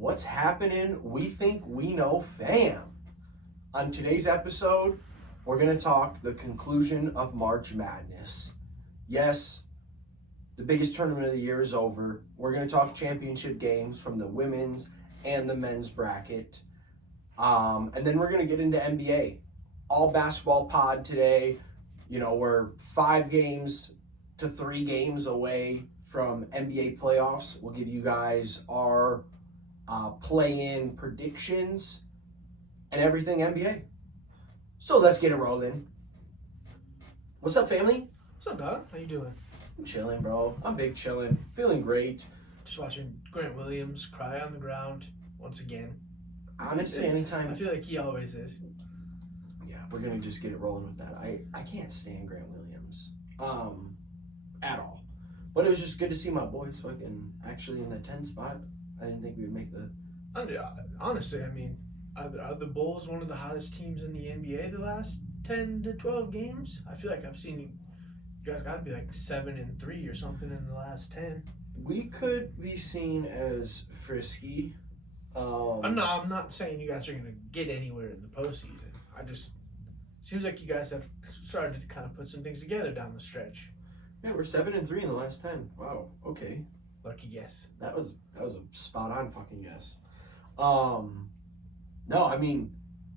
What's happening? We think we know, fam. On today's episode, we're going to talk the conclusion of March Madness. Yes, the biggest tournament of the year is over. We're going to talk championship games from the women's and the men's bracket. And then we're going to get into NBA. All basketball pod today. You know, we're 5 games to 3 games away from NBA playoffs. We'll give you guys our play-in predictions and everything NBA. So let's get it rolling. What's up, family? What's up, dog? How you doing? I'm chilling, bro. I'm big chilling. Feeling great. Just watching Grant Williams cry on the ground once again. Honestly, anytime. I feel like he always is. Yeah, we're going to just get it rolling with that. I can't stand Grant Williams at all. But it was just good to see my boys fucking actually in the 10 spot. I didn't think we would make the... Honestly, I mean, are the Bulls one of the hottest teams in the NBA the last 10 to 12 games? I feel like I've seen you guys got to be like 7-3 or something in the last 10. We could be seen as frisky. I'm not saying you guys are going to get anywhere in the postseason. Seems like you guys have started to kind of put some things together down the stretch. Yeah, we're 7-3 in the last 10. Wow. Okay. Lucky guess. That was a spot on fucking guess. No, I mean,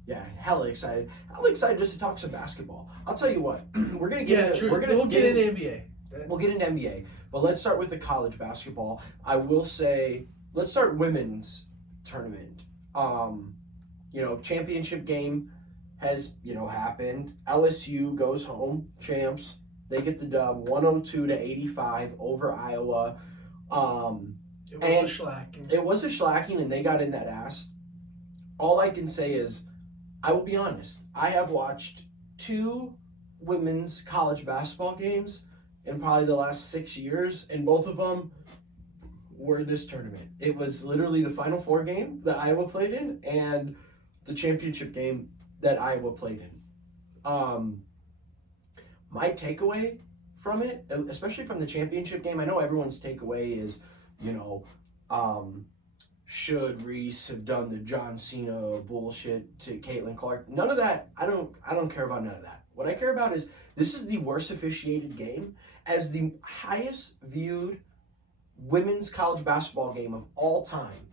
yeah, hella excited. Hella excited just to talk some basketball. I'll tell you what, we're gonna get into, we'll get into NBA. We'll get into NBA, but let's start with the college basketball. I will say, let's start women's tournament. Championship game has happened. LSU goes home, champs. They get the dub, 102-85 over Iowa. It was a shellacking. It was a shellacking, and they got in that ass. All I can say is, I will be honest. I have watched 2 women's college basketball games in probably the last 6 years, and both of them were this tournament. It was literally the Final Four game that Iowa played in, and the championship game that Iowa played in. My takeaway from it, especially from the championship game, I know everyone's takeaway is, should Reese have done the John Cena bullshit to Caitlin Clark? None of that. I don't care about none of that. What I care about is this is the worst officiated game as the highest viewed women's college basketball game of all time.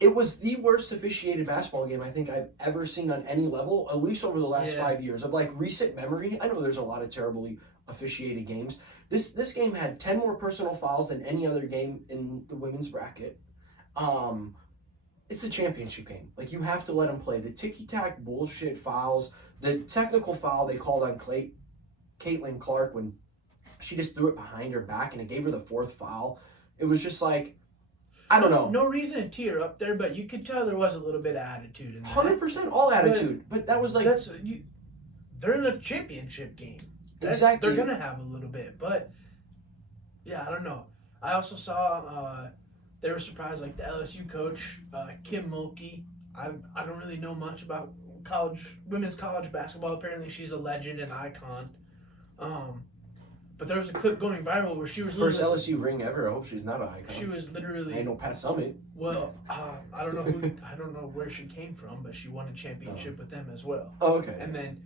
It was the worst officiated basketball game I think I've ever seen on any level, at least over the last 5 years of recent memory. I know there's a lot of terribly officiated games. This game had 10 more personal fouls than any other game in the women's bracket. It's a championship game. You have to let them play. The ticky-tack bullshit fouls, the technical foul they called on Caitlin Clark when she just threw it behind her back and it gave her the 4th foul. It was just I don't know. No reason to tear up there, but you could tell there was a little bit of attitude in that. 100% all attitude. But that was they're in a championship game. Exactly. They're going to have a little bit. But, yeah, I don't know. I also saw they were surprised, the LSU coach, Kim Mulkey. I don't really know much about women's college basketball. Apparently she's a legend and icon. But there was a clip going viral where she was first LSU ring ever. I hope she's not an icon. She was literally ain't no Pat Summit. Well, I don't know I don't know where she came from, but she won a championship with them as well. Oh, okay. And then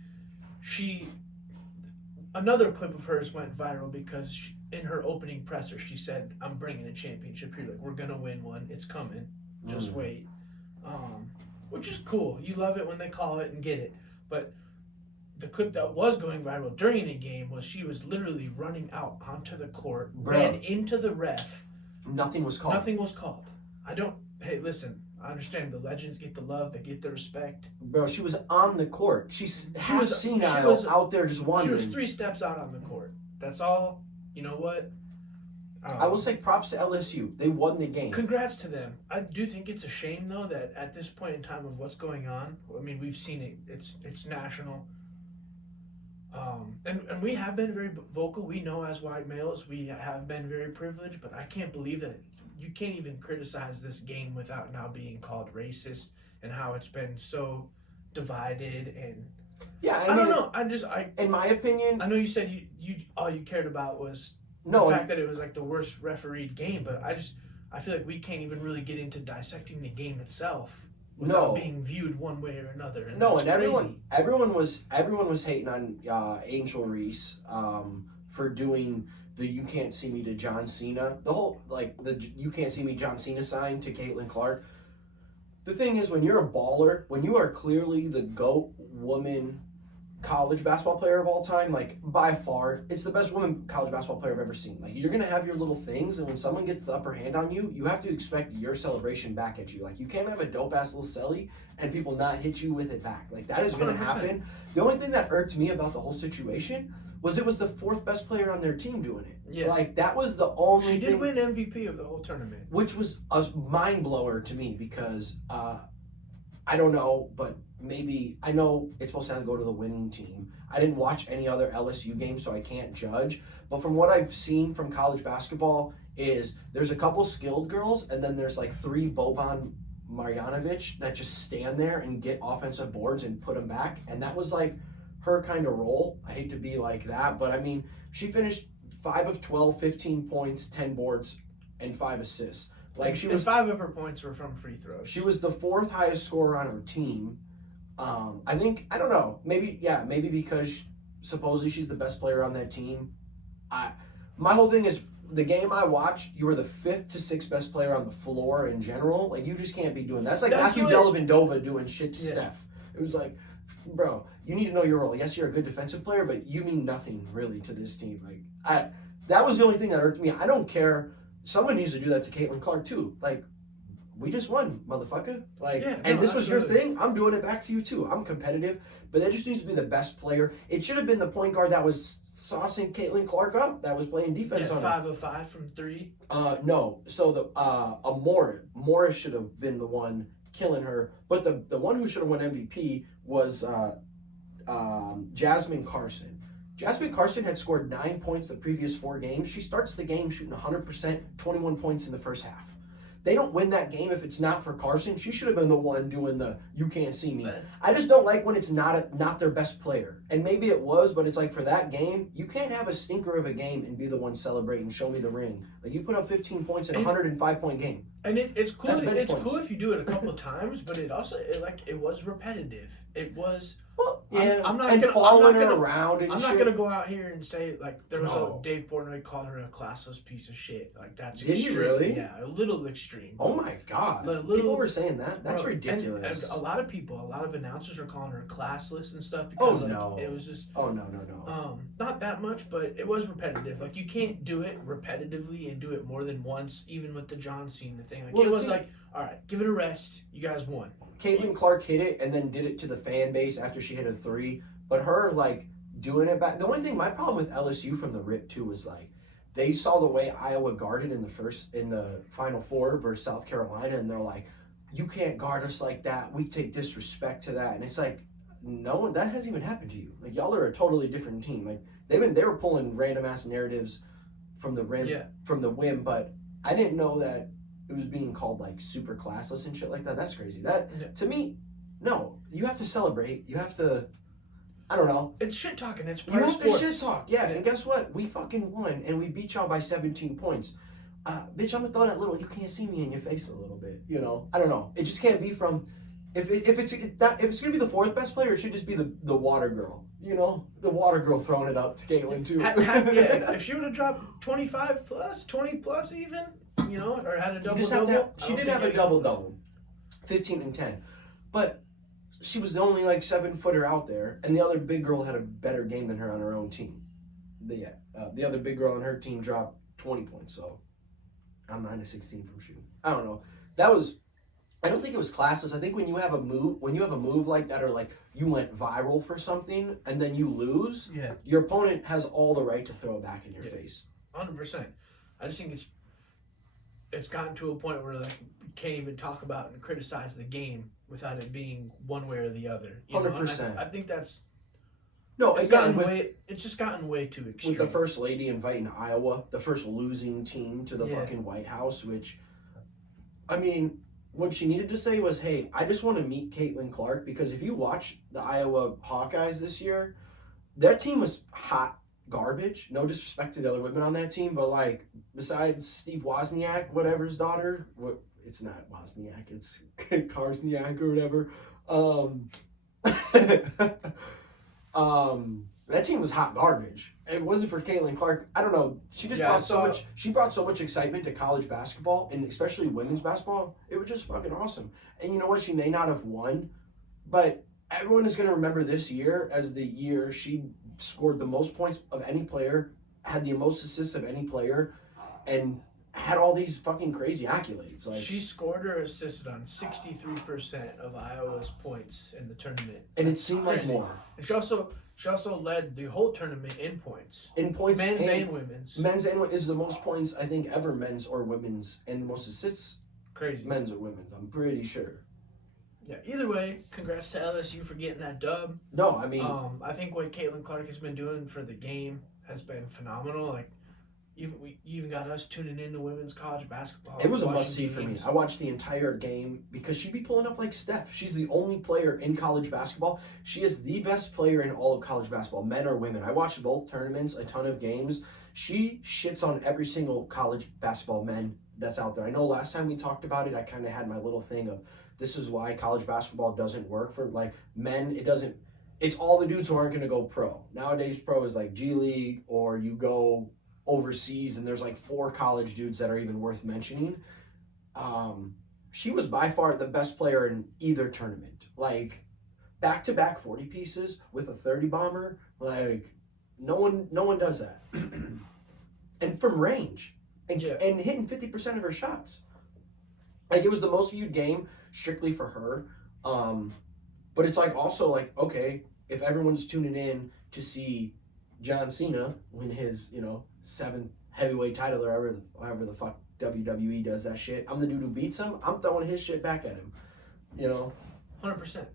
another clip of hers went viral because in her opening presser she said, "I'm bringing a championship here. We're gonna win one. It's coming. Just wait." Which is cool. You love it when they call it and get it, but. The clip that was going viral during the game was she was literally running out onto the court, ran into the ref. Nothing was called. Hey, listen, I understand the legends get the love, they get the respect. Bro, she was on the court. She was senile out there just wandering. She was 3 steps out on the court. That's all. You know what? I will say props to LSU. They won the game. Congrats to them. I do think it's a shame, though, that at this point in time of what's going on, I mean, we've seen it. It's national. And we have been very vocal. We know as white males we have been very privileged, but I can't believe it. You can't even criticize this game without now being called racist and how it's been so divided. And I don't know. In my opinion, I know you said you all you cared about was the fact that it was the worst refereed game, but I I feel like we can't even really get into dissecting the game itself without being viewed one way or another. And everyone was hating on Angel Reese for doing the "You Can't See Me" to John Cena. The whole the "You Can't See Me" John Cena sign to Caitlin Clark. The thing is, when you're a baller, when you are clearly the GOAT woman college basketball player of all time, like by far, it's the best woman college basketball player I've ever seen. Like you're gonna have your little things, and when someone gets the upper hand on you, you have to expect your celebration back at you. Like you can't have a dope ass little celly and people not hit you with it back. Like that is gonna 100%. happen. The only thing that irked me about the whole situation was it was the fourth best player on their team doing it. Yeah. Like that was the only She thing, did win MVP of the whole tournament. which was a mind blower to me because I don't know, but maybe I know it's supposed to have to go to the winning team. I didn't watch any other LSU games, so I can't judge. But from what I've seen from college basketball is there's a couple skilled girls, and then there's like 3 Boban Marjanovic that just stand there and get offensive boards and put them back. And that was like her kind of role. I hate to be like that, but I mean, she finished 5 of 12, 15 points, 10 boards, and 5 assists. Like she was 5 of her points were from free throws. She was the 4th highest scorer on her team. I don't know. Maybe because supposedly she's the best player on that team. My whole thing is the game I watched, you were the 5th to 6th best player on the floor in general. Like you just can't be doing that. That's like Matthew Dellavedova doing shit to Steph. It was like, bro, you need to know your role. Yes, you're a good defensive player, but you mean nothing really to this team. Like that was the only thing that irked me. I don't care. Someone needs to do that to Caitlin Clark too. Like, we just won, motherfucker. Like, this was your thing. I'm doing it back to you too. I'm competitive, but that just needs to be the best player. It should have been the point guard that was saucing Caitlin Clark up, that was playing defense on her. 5 of 5 from 3. No. So the Morris should have been the one killing her, but the one who should have won MVP was Jasmine Carson. Jasmine Carson had scored 9 points the previous 4 games. She starts the game shooting 100%, 21 points in the first half. They don't win that game if it's not for Carson. She should have been the one doing the "You Can't See Me." I just don't like when it's not their best player. And maybe it was, but it's like for that game, you can't have a stinker of a game and be the one celebrating, show me the ring. Like you put up 15 points in a 105-point game. And it's cool. It's cool if you do it a couple of times, but it also it was repetitive. It was. Well, yeah, I'm not gonna go out here and say like there was a Dave Portnoy called her a classless piece of shit. Like that's Did extreme. you really? Yeah, a little extreme. Oh my god! People were saying that. That's ridiculous. And a lot of announcers are calling her classless and stuff because it was just. Oh no. Not that much, but it was repetitive. Like you can't do it repetitively and do it more than once, even with the John Cena thing. Like it was like, all right, give it a rest. You guys won. Caitlin Clark hit it and then did it to the fan base after she hit a 3. But her, like, doing it back. The only thing, my problem with LSU from the rip, too, was, like, they saw the way Iowa guarded in the Final Four versus South Carolina, and they're like, you can't guard us like that. We take disrespect to that. And it's like, no, that hasn't even happened to you. Like, y'all are a totally different team. Like, they were pulling random-ass narratives from the whim, but I didn't know that it was being called like super classless and shit like that. That's crazy. To me, no. You have to celebrate. You have to. I don't know. It's shit talking. It's part of sports. Shit talk. Yeah. And guess what? We fucking won, and we beat y'all by 17 points. Bitch, I'm gonna throw that little "you can't see me" in your face a little bit. You know. I don't know. It just can't be from. If it's gonna be the 4th best player, it should just be the water girl. You know, the water girl throwing it up to Caitlin too. If she would have dropped 25 plus, 20 plus even. You know, or had a double-double. She did have a double-double, 15 and 10. But she was the only, like, 7-footer out there, and the other big girl had a better game than her on her own team. The other big girl on her team dropped 20 points, so I'm 9 to 16 from shooting. I don't know. I don't think it was classless. I think when you have a move like that, or like you went viral for something and then you lose, your opponent has all the right to throw it back in your face. 100%. I just think it's gotten to a point where like you can't even talk about and criticize the game without it being one way or the other. 100%. I think that's it's just gotten way too extreme. With the first lady inviting Iowa, the first losing team, to the fucking White House, which, I mean, what she needed to say was, hey, I just want to meet Caitlin Clark, because if you watch the Iowa Hawkeyes this year, their team was hot garbage. No disrespect to the other women on that team, but like besides Steve Wozniak, whatever's daughter, it's not Wozniak, it's Karsniak or whatever. That team was hot garbage. It wasn't for Caitlin Clark. I don't know. She just brought so much. She brought so much excitement to college basketball, and especially women's basketball. It was just fucking awesome. And you know what? She may not have won, but everyone is going to remember this year as the year she scored the most points of any player, had the most assists of any player, and had all these fucking crazy accolades. Like, she scored or assisted on 63% of Iowa's points in the tournament, and it seemed like more. And she also led the whole tournament in points. In points, men's and women's. Men's and is the most points I think ever, men's or women's, and the most assists. Crazy. Men's or women's, I'm pretty sure. Yeah. Either way, congrats to LSU for getting that dub. No, I mean, I think what Caitlin Clark has been doing for the game has been phenomenal. Like, you even got us tuning into women's college basketball. It was a must-see for me. I watched the entire game because she'd be pulling up like Steph. She's the only player in college basketball. She is the best player in all of college basketball, men or women. I watched both tournaments, a ton of games. She shits on every single college basketball men that's out there. I know last time we talked about it, I kind of had my little thing of this is why college basketball doesn't work for like men. It doesn't. It's all the dudes who aren't going to go pro. Nowadays, pro is like G League or you go overseas, and there's like 4 college dudes that are even worth mentioning. She was by far the best player in either tournament. Like back-to-back 40 pieces with a 30 bomber. Like no one does that. And from range, and hitting 50% of her shots. Like it was the most viewed game strictly for her. But it's like also like, okay, if everyone's tuning in to see John Cena win his 7th heavyweight title or however the fuck WWE does that shit, I'm the dude who beats him. I'm throwing his shit back at him. 100%.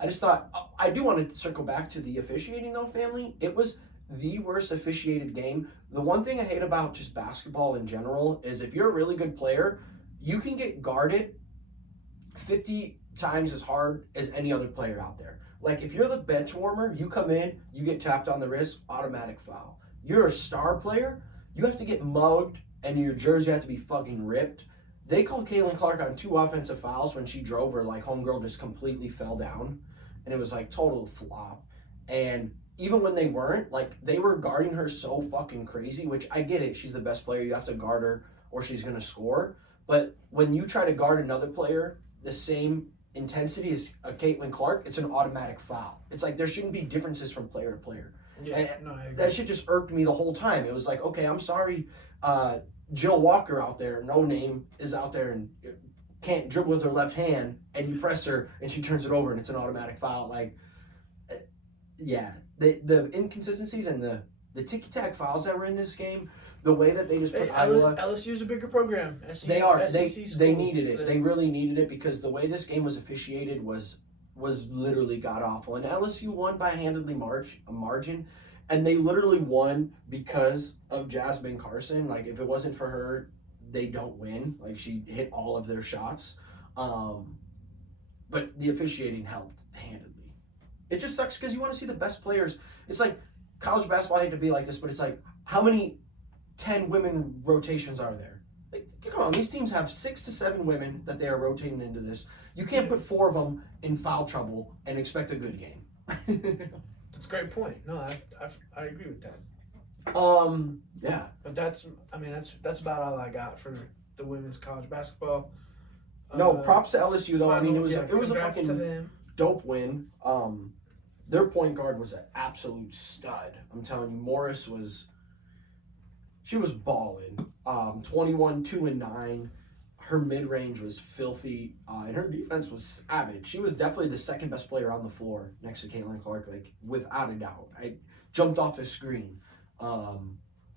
I just thought I do want to circle back to the officiating though, family. It was the worst officiated game. The one thing I hate about just basketball in general is if you're a really good player, you can get guarded 50 times as hard as any other player out there. Like if you're the bench warmer, you come in, you get tapped on the wrist, automatic foul. You're a star player, you have to get mugged and your jersey have to be fucking ripped. They called Caitlin Clark on 2 offensive fouls when she drove her, like homegirl just completely fell down. And it was like total flop. And even when they weren't, like they were guarding her so fucking crazy, which I get it. She's the best player. You have to guard her or she's going to score. But when you try to guard another player the same intensity as a Caitlin Clark, it's an automatic foul. It's like there shouldn't be differences from player to player. Yeah, and no, I agree. That shit just irked me the whole time. It was like, okay, I'm sorry, Jill Walker out there, no name, is out there and can't dribble with her left hand, and you press her and she turns it over and it's an automatic foul. Like, yeah, the inconsistencies and the ticky-tack fouls that were in this game, the way that they just put Iowa. LSU's a bigger program. They are. They needed it. They really needed it because the way this game was officiated was literally god awful. And LSU won by a handedly margin, and they literally won because of Jasmine Carson. Like if it wasn't for her, they don't win. Like she hit all of their shots, but the officiating helped handedly. It just sucks because you want to see the best players. It's like college basketball. I hate to be like this, but it's like how many 10 women rotations are there? Like, come on, these teams have 6 to 7 women that they are rotating into this. You can't put 4 of them in foul trouble and expect a good game. That's a great point. No, I agree with that. Yeah. But that's about all I got for the women's college basketball. No, props to LSU though. I mean, it was a fucking to them. Dope win. Their point guard was an absolute stud. I'm telling you, Morris was. She was balling. 21, 2, and 9. Her mid-range was filthy, and her defense was savage. She was definitely the second best player on the floor next to Caitlin Clark, like without a doubt. I jumped off the screen. So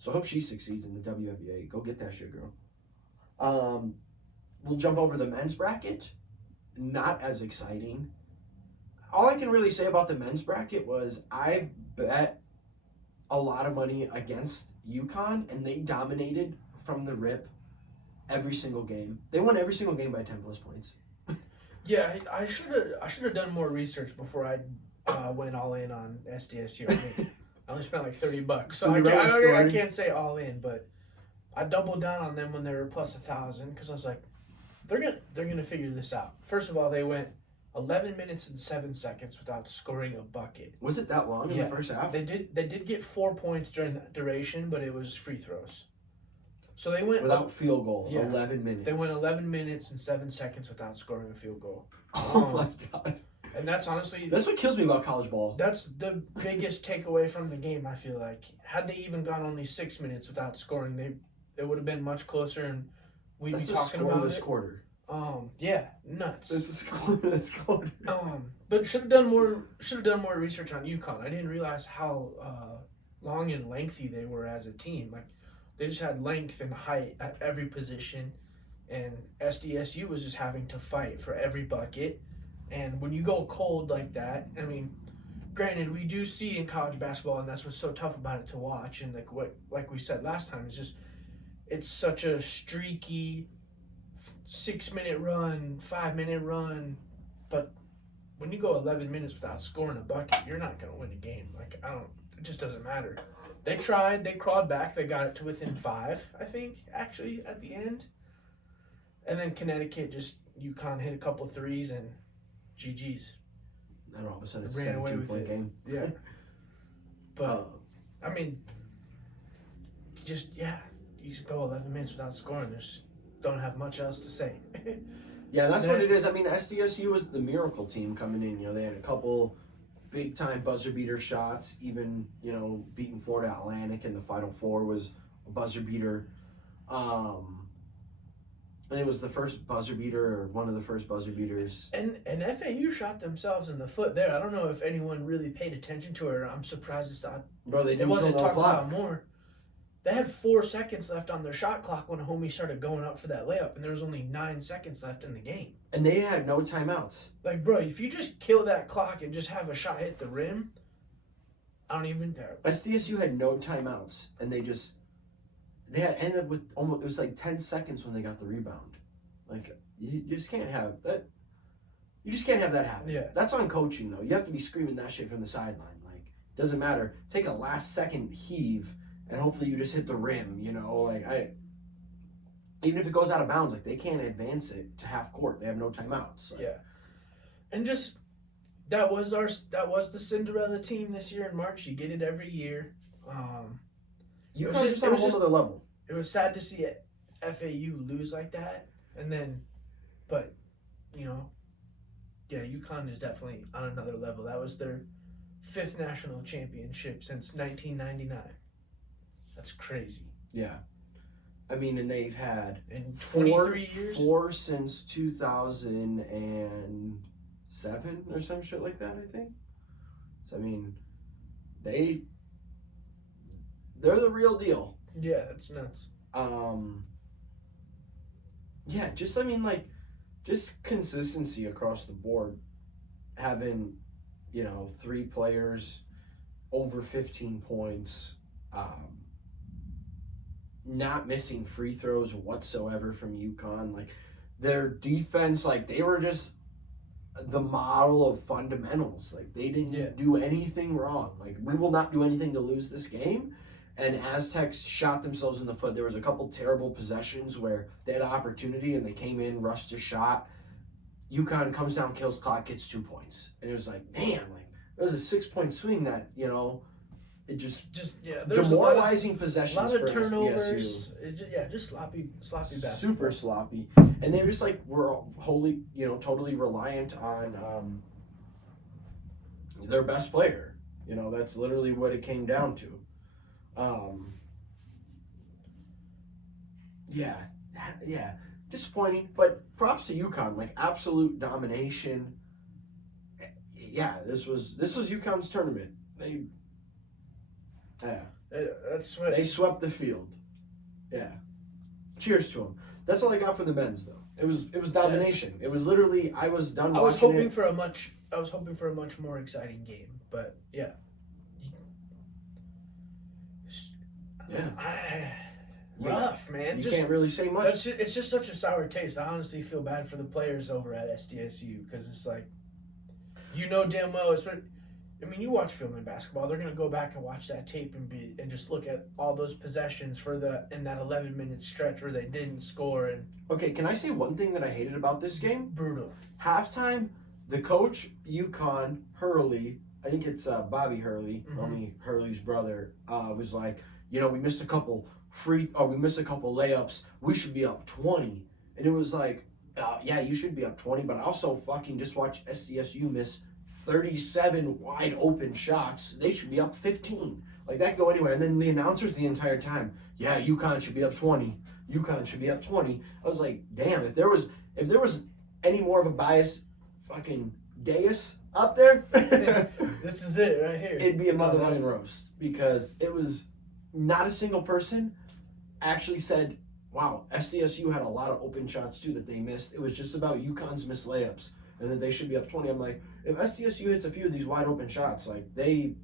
I hope she succeeds in the WNBA. Go get that shit, girl. We'll jump over the men's bracket. Not as exciting. All I can really say about the men's bracket was I bet a lot of money against UConn, and they dominated from the rip every single game. They won every single game by 10 plus points. Yeah, I should have done more research before I went all in on SDSU. I think I only spent like $30, so Cinderella I story. can't say all in, but I doubled down on them when they were plus 1,000 because I was like, they're gonna figure this out. First of all, they went 11 minutes and 7 seconds without scoring a bucket. Was it that long in the first half? They did get 4 points during that duration, but it was free throws. So they went without field goal. 11 minutes. They went 11 minutes and 7 seconds without scoring a field goal. Oh my god! And that's honestly That's what kills me about college ball. That's the biggest takeaway from the game. I feel like had they even gone only 6 minutes without scoring, it would have been much closer, and we'd be talking about it. Quarter. Yeah, nuts. That's a scoreless quarter. But should have done more research on UConn. I didn't realize how long and lengthy they were as a team. Like they just had length and height at every position, and SDSU was just having to fight for every bucket. And when you go cold like that, I mean, granted, we do see in college basketball, and that's what's so tough about it to watch. And like we said last time, it's such a streaky 6-minute run, 5-minute run, but when you go 11 minutes without scoring a bucket, you're not going to win a game. It just doesn't matter. They tried, they crawled back, they got it to within 5, I think, actually, at the end. And then Connecticut UConn hit a couple threes and GG's. And all of a sudden it's ran a away with 17-point it. game. Yeah. But, I mean, you go 11 minutes without scoring, don't have much else to say. Yeah, that's what it is. I mean, SDSU was the miracle team coming in. They had a couple big-time buzzer beater shots. Even, beating Florida Atlantic in the Final Four was a buzzer beater. And it was the first buzzer beater, or one of the first buzzer beaters. And FAU shot themselves in the foot there. I don't know if anyone really paid attention to it. I'm surprised it's not. Bro, they didn't wasn't kill no talked clock. about more. They had 4 seconds left on their shot clock when homie started going up for that layup, and there was only 9 seconds left in the game. And they had no timeouts. Like, bro, if you just kill that clock and just have a shot hit the rim, I don't even care. SDSU had no timeouts, and they had ended up with almost, it was like 10 seconds when they got the rebound. Like, you just can't have that. You just can't have that happen. Yeah. That's on coaching, though. You have to be screaming that shit from the sideline. Like, doesn't matter. Take a last second heave, and hopefully you just hit the rim, even if it goes out of bounds, like, they can't advance it to half court. They have no timeouts. Like, Yeah. And just, that was the Cinderella team this year in March. You get it every year. You guys just on a whole other level. It was sad to see FAU lose like that. And then, but, UConn is definitely on another level. That was their 5th national championship since 1999. That's crazy. Yeah. I mean, and they've had in 23 years? 4 since 2007 or some shit like that, I think. So, I mean, they're the real deal. Yeah, it's nuts. Yeah, just consistency across the board. Having, 3 players over 15 points, not missing free throws whatsoever from UConn. Like, their defense, they were just the model of fundamentals. Like, they didn't do anything wrong. Like, we will not do anything to lose this game. And Aztecs shot themselves in the foot. There was a couple terrible possessions where they had an opportunity and they came in, rushed a shot. UConn comes down, kills clock, gets 2 points. And it was like, man, it was a 6-point swing that, it just demoralizing possessions for turnovers. SDSU. Just sloppy basketball. Super sloppy. And they just were wholly, totally reliant on their best player. That's literally what it came down to. Yeah, disappointing, but props to UConn, absolute domination. Yeah, this was UConn's tournament. They swept the field. Yeah, cheers to them. That's all I got for the men's though. It was domination. It was literally, I was done watching it. I was hoping for a much more exciting game, but yeah. Rough, man. You can't really say much. It's just such a sour taste. I honestly feel bad for the players over at SDSU because it's like, damn well, I mean, you watch film in basketball. They're gonna go back and watch that tape and just look at all those possessions in that 11-minute stretch where they didn't score and Okay, can I say one thing that I hated about this game? brutal. Halftime, the coach, UConn, Hurley, I think it's Bobby Hurley, homie Hurley's brother, was like, we missed a couple layups. We should be up 20. And it was like, yeah, you should be up 20, but I also fucking just watched SDSU miss 37 wide open shots. They should be up 15. Like, that go anywhere. And then the announcers the entire time, yeah, UConn should be up 20. UConn should be up 20. I was like, damn, if there was any more of a bias fucking dais up there, This is it right here. it'd be a motherfucking roast, because it was not a single person actually said, wow, SDSU had a lot of open shots too that they missed. It was just about UConn's missed layups and that they should be up 20. I'm like, if SDSU hits a few of these wide open shots, like, they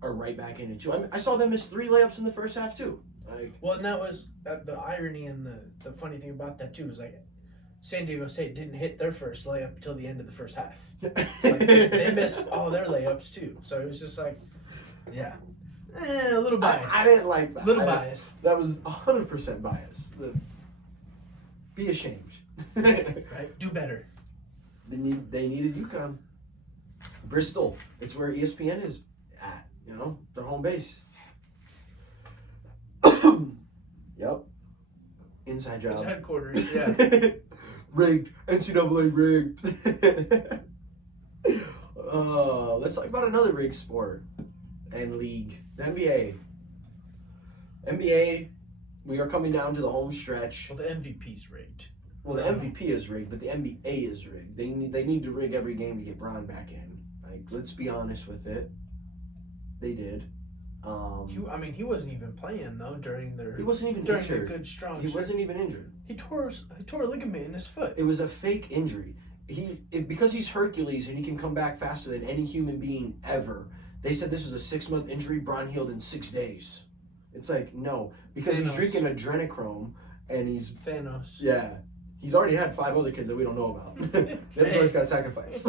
are right back in it too. I saw them miss 3 layups in the first half too. Like, Well, and that was the irony and the funny thing about that too is like San Diego State didn't hit their first layup until the end of the first half. Like, they missed all their layups too. So it was just like, yeah, a little bias. I didn't like that. Bias. That was 100% bias. Be ashamed. Right? Do better. They needed UConn. Bristol. It's where ESPN is at. Their home base. Yep. Inside job. It's headquarters. Yeah. Rigged. NCAA rigged. Let's talk about another rigged sport and league. The NBA. NBA, we are coming down to the home stretch. Well, the MVP's rigged. Well, the MVP is rigged, but the NBA is rigged. They need to rig every game to get Bron back in. Like, let's be honest with it. They did. He wasn't even playing though during their. He wasn't even during injured. the good strong. He wasn't even injured. He tore a ligament in his foot. It was a fake injury. Because he's Hercules and he can come back faster than any human being ever. They said this was a 6-month injury. Bron healed in 6 days. It's like, no, because Thanos. he's drinking adrenochrome and he's Thanos. Yeah, he's already had 5 other kids that we don't know about. The other ones got sacrificed.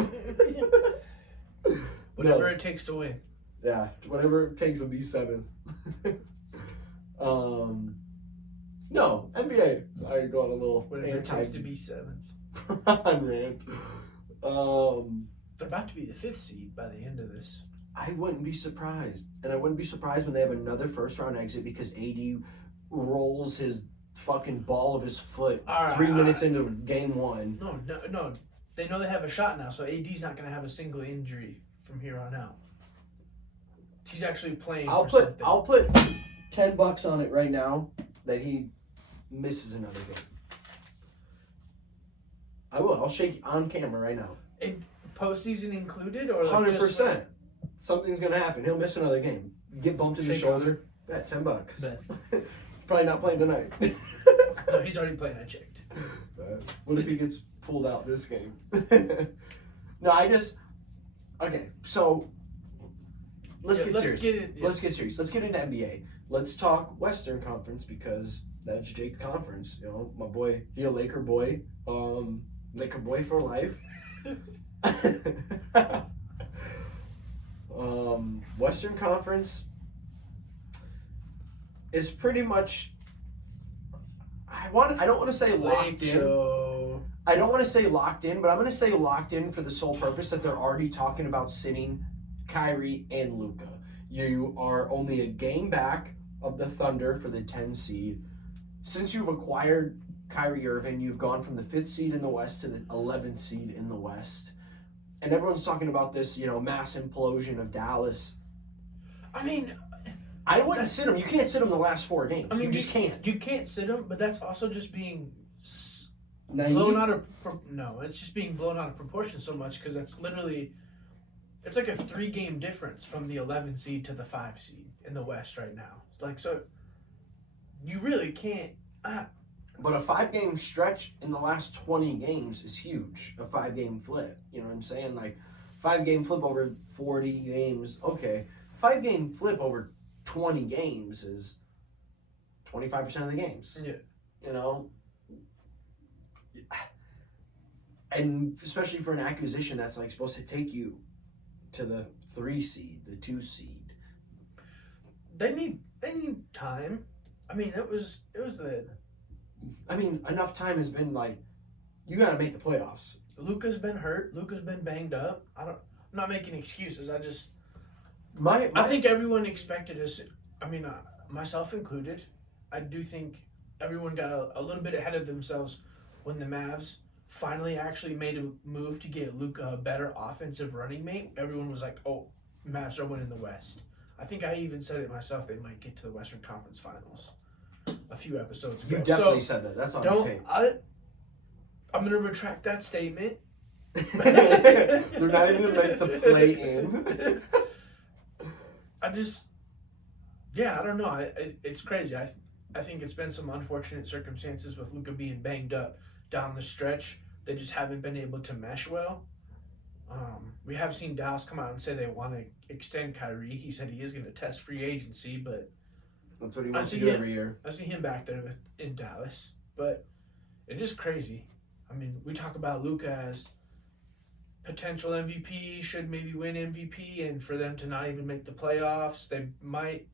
Whatever it takes to win. Yeah, whatever it takes will be 7th. No, NBA. Sorry, going a little Whatever it takes to be 7th. rant. They're about to be the 5th seed by the end of this. I wouldn't be surprised, and I wouldn't be surprised when they have another first-round exit because AD rolls his fucking ball of his foot 3 minutes into game 1. No. They know they have a shot now, so AD's not going to have a single injury from here on out. He's actually playing. I'll put $10 on it right now that he misses another game. I will. I'll shake on camera right now. Postseason included, or 100%. Something's gonna happen. He'll miss another game. Get bumped in the shoulder. Bet $10. Bet. Probably not playing tonight. No, he's already playing. I checked. What if he gets pulled out this game? No, okay. So let's get serious. Let's get serious. Let's get into NBA. Let's talk Western Conference because that's Jake's conference. My boy, he a Laker boy. Laker boy for life. Western Conference is pretty much. I don't want to say locked in. I don't want to say locked in, but I'm going to say locked in for the sole purpose that they're already talking about sitting Kyrie and Luka. You are only a game back of the Thunder for the 10 seed. Since you've acquired Kyrie Irving, you've gone from the 5th seed in the West to the 11th seed in the West. And everyone's talking about this, mass implosion of Dallas. I mean, I wouldn't sit them. You can't sit them the last 4 games. You just can't. You can't sit them, but that's also just being naive. blown out of it's just being blown out of proportion so much because it's like a 3-game difference from the 11 seed to the 5 seed in the West right now. Like, so you really can't. But a 5-game stretch in the last 20 games is huge. A 5-game flip. You know what I'm saying? Like, 5-game flip over 40 games. Okay. 5-game flip over 20 games is 25% of the games. Yeah. And especially for an acquisition that's like supposed to take you to the 3 seed, the 2 seed. They need time. I mean, enough time has been like, you got to make the playoffs. Luka's been hurt. Luka's been banged up. I'm not making excuses. I think everyone expected us. I mean, myself included. I do think everyone got a little bit ahead of themselves when the Mavs finally actually made a move to get Luka a better offensive running mate. Everyone was like, "Oh, Mavs are winning the West." I think I even said it myself. They might get to the Western Conference Finals a few episodes ago. You definitely said that. That's on the tape. I'm going to retract that statement. They're not even going to make the play-in. I don't know. It's crazy. I think it's been some unfortunate circumstances with Luka being banged up down the stretch. They just haven't been able to mesh well. We have seen Dallas come out and say they want to extend Kyrie. He said he is going to test free agency, but that's what he wants to do every year. I see him back there in Dallas, but it is crazy. I mean, we talk about Luka as potential MVP, should maybe win MVP, and for them to not even make the playoffs, they might.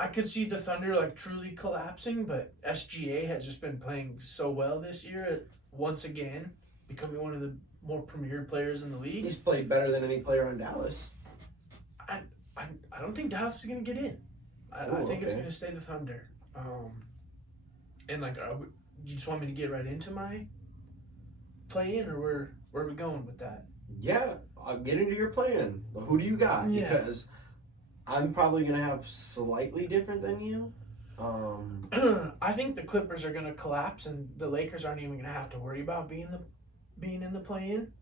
I could see the Thunder like truly collapsing, but SGA has just been playing so well this year, once again, becoming one of the more premier players in the league. He's played better than any player on Dallas. I don't think Dallas is going to get in. I think it's going to stay the Thunder. And like, you just want me to get right into my play-in, or where are we going with that? Yeah, I'll get into your play-in. Who do you got? Yeah. Because I'm probably going to have slightly different than you. I think the Clippers are going to collapse, and the Lakers aren't even going to have to worry about being in the play-in.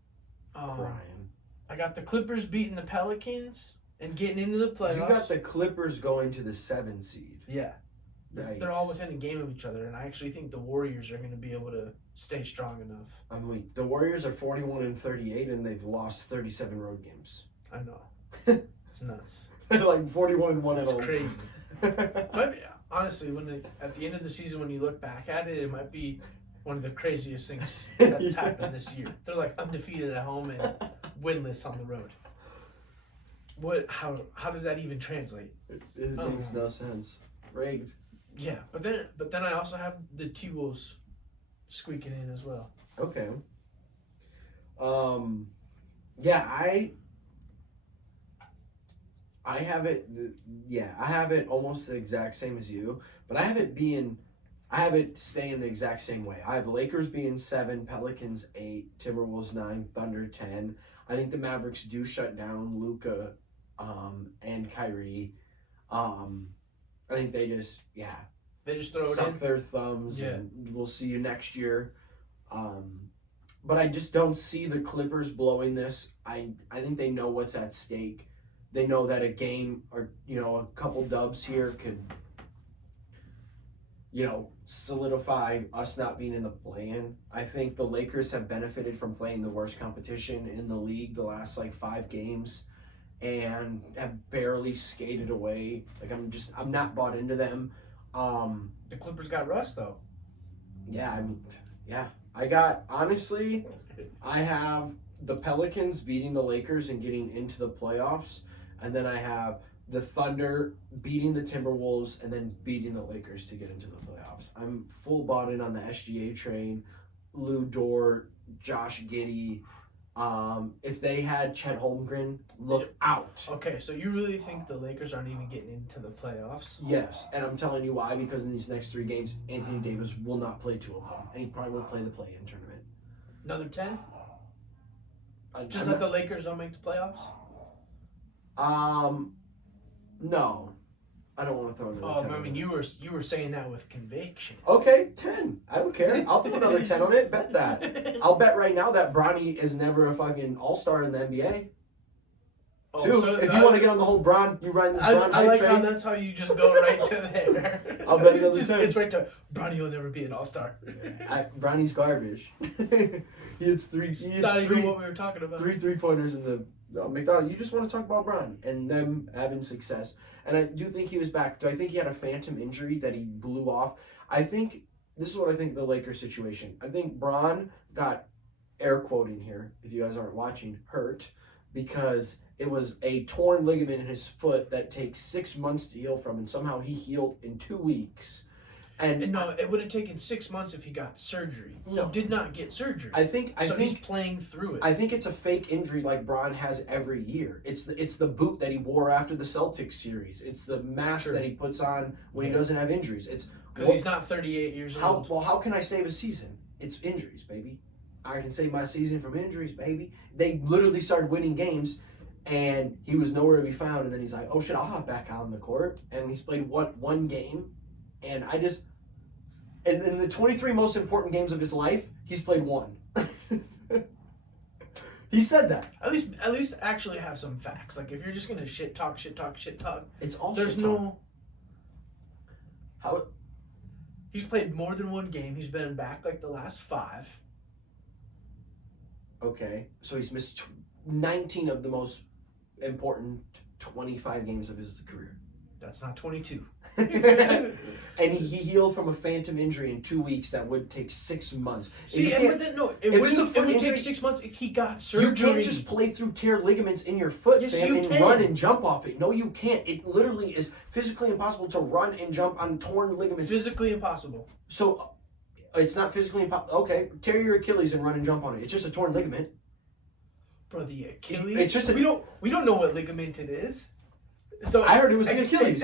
Brian. I got the Clippers beating the Pelicans and getting into the playoffs. You got the Clippers going to the 7 seed. Yeah. Yikes. They're all within a game of each other, and I actually think the Warriors are going to be able to stay strong enough. I'm weak. The Warriors are 41-38, and they've lost 37 road games. I know. It's nuts. They're like 41-1 It's at home. crazy. But honestly, at the end of the season, when you look back at it, it might be one of the craziest things that's happened this year. They're like undefeated at home and winless on the road. How does that even translate? It makes no sense. Rigged. Yeah, but then I also have the T-Wolves squeaking in as well. Okay. Yeah, I have it. Yeah, I have it almost the exact same as you, but I have it staying the exact same way. I have Lakers being 7, Pelicans 8, Timberwolves 9, Thunder 10. I think the Mavericks do shut down Luka, and Kyrie. I think they just throw it suck in. their thumbs, and we'll see you next year. But I just don't see the Clippers blowing this. I think they know what's at stake. They know that a game or a couple dubs here could solidify us not being in the play-in. I think the Lakers have benefited from playing the worst competition in the league the last 5 games and have barely skated away. I'm not bought into them. The Clippers got rust though. Yeah, I have the Pelicans beating the Lakers and getting into the playoffs, and then I have the Thunder beating the Timberwolves and then beating the Lakers to get into the playoffs. I'm full bought in on the SGA train. Lou Dort, Josh Giddey. If they had Chet Holmgren, look out. Okay, so you really think the Lakers aren't even getting into the playoffs? Yes, and I'm telling you why, because in these next 3 games, Anthony Davis will not play 2 of them, and he probably won't play the play-in tournament. Another 10? Just that the Lakers don't make the playoffs? No. I don't want to throw another 10 I mean, you were saying that with conviction. Okay, 10. I don't care. I'll throw another 10 on it. Bet that. I'll bet right now that Bronny is never a fucking all-star in the NBA. If you want to get on the whole Bron, you ride this Bron I like train. how that's how you just go right to there. I'll bet another 10. It's right to Bronny will never be an all-star. Bronny's garbage. He hits 3. Not even what we were talking about. 3 3-pointers in the McDonald's. You just want to talk about Bron and them having success. And I do think he was back. Do I think he had a phantom injury that he blew off? I think this is what I think of the Lakers situation. I think Bron got, air quoting here, if you guys aren't watching, hurt because it was a torn ligament in his foot that takes 6 months to heal from, and somehow he healed in 2 weeks. And no, it would have taken 6 months if he got surgery. No. He did not get surgery. I think he's playing through it. I think it's a fake injury like Bron has every year. It's the boot that he wore after the Celtics series. It's the mask that he puts on when he doesn't have injuries. It's because he's not 38 years old. How can I save a season? It's injuries, baby. I can save my season from injuries, baby. They literally started winning games, and he was nowhere to be found. And then he's like, "Oh shit, I'll hop back out on the court." And he's played one game, and and in the 23 most important games of his life, he's played one. He said that. At least actually have some facts. Like if you're just gonna shit talk, it's all there's shit no. talk. How? He's played more than one game. He's been back like the last 5. Okay, so he's missed 19 of the most important 25 games of his career. That's not 22. And he healed from a phantom injury in 2 weeks that would take 6 months. See, and with it, no, it would take 6 months if he got surgery. You can't just play through tear ligaments in your foot, yes, fam, you and can. run and jump off it. No, you can't. It literally is physically impossible to run and jump on torn ligaments. Physically impossible. So, it's not physically impossible. Okay, tear your Achilles and run and jump on it. It's just a torn ligament. Bro, the Achilles. It's just we don't know what ligament it is. So I heard it was the Achilles.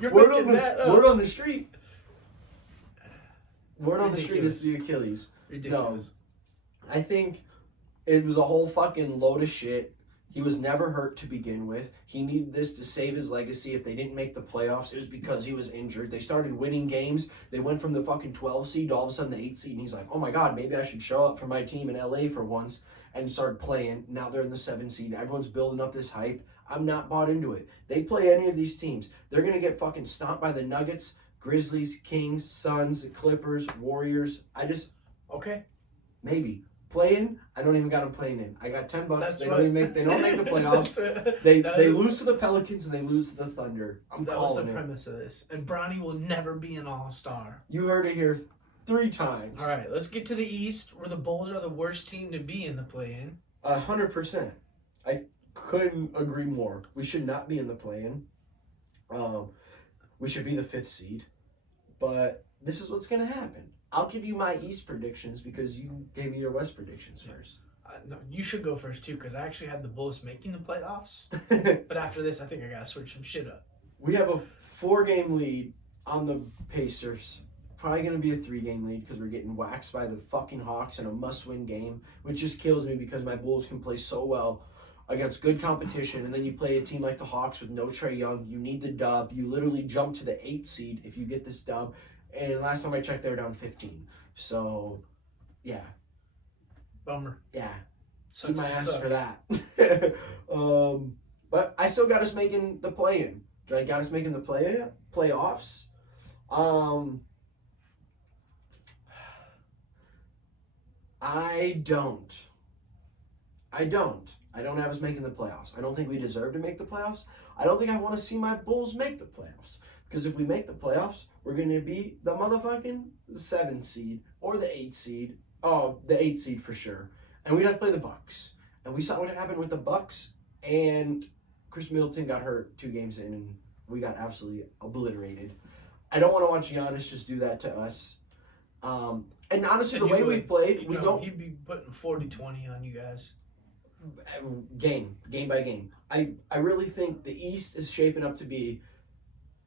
You're word making that up. Word on the street. Word on the street is the Achilles. Ridiculous. No, I think it was a whole fucking load of shit. He was never hurt to begin with. He needed this to save his legacy. If they didn't make the playoffs, it was because he was injured. They started winning games. They went from the fucking 12 seed to all of a sudden the 8 seed. And he's like, oh my God, maybe I should show up for my team in LA for once. And started playing. Now they're in the 7 seed. Everyone's building up this hype. I'm not bought into it. They play any of these teams, they're going to get fucking stomped by the Nuggets, Grizzlies, Kings, Suns, the Clippers, Warriors. Okay. Maybe. Playing, I don't even got them playing in. I got $10. That's They right. don't make the playoffs. They lose to the Pelicans and they lose to the Thunder. That was the premise of this. And Bronny will never be an all-star. You heard it here 3 times. All right, let's get to the East, where the Bulls are the worst team to be in the play-in. 100%. I couldn't agree more. We should not be in the play-in. We should be the 5th seed. But this is what's going to happen. I'll give you my East predictions because you gave me your West predictions first. No, you should go first, too, because I actually had the Bulls making the playoffs. But after this, I think I got to switch some shit up. We have a 4-game lead on the Pacers. Probably going to be a 3-game lead because we're getting waxed by the fucking Hawks in a must-win game, which just kills me because my Bulls can play so well against good competition, and then you play a team like the Hawks with no Trae Young. You need the dub. You literally jump to the 8 seed if you get this dub. And last time I checked, they were down 15. So, yeah. Bummer. Yeah. Sucks my to ass suck. for that. But I still got us making the play-in. I got us making the playoffs. I don't have us making the playoffs. I don't think we deserve to make the playoffs. I don't think I want to see my Bulls make the playoffs. Because if we make the playoffs, we're going to be the motherfucking 7 seed or the 8 seed. Oh, the 8 seed for sure. And we'd have to play the Bucks. And we saw what happened with the Bucks. And Chris Middleton got hurt 2 games in, and we got absolutely obliterated. I don't want to watch Giannis just do that to us. And honestly, the way we've played, we don't. He'd be putting 40-20 on you guys. Game by game. I really think the East is shaping up to be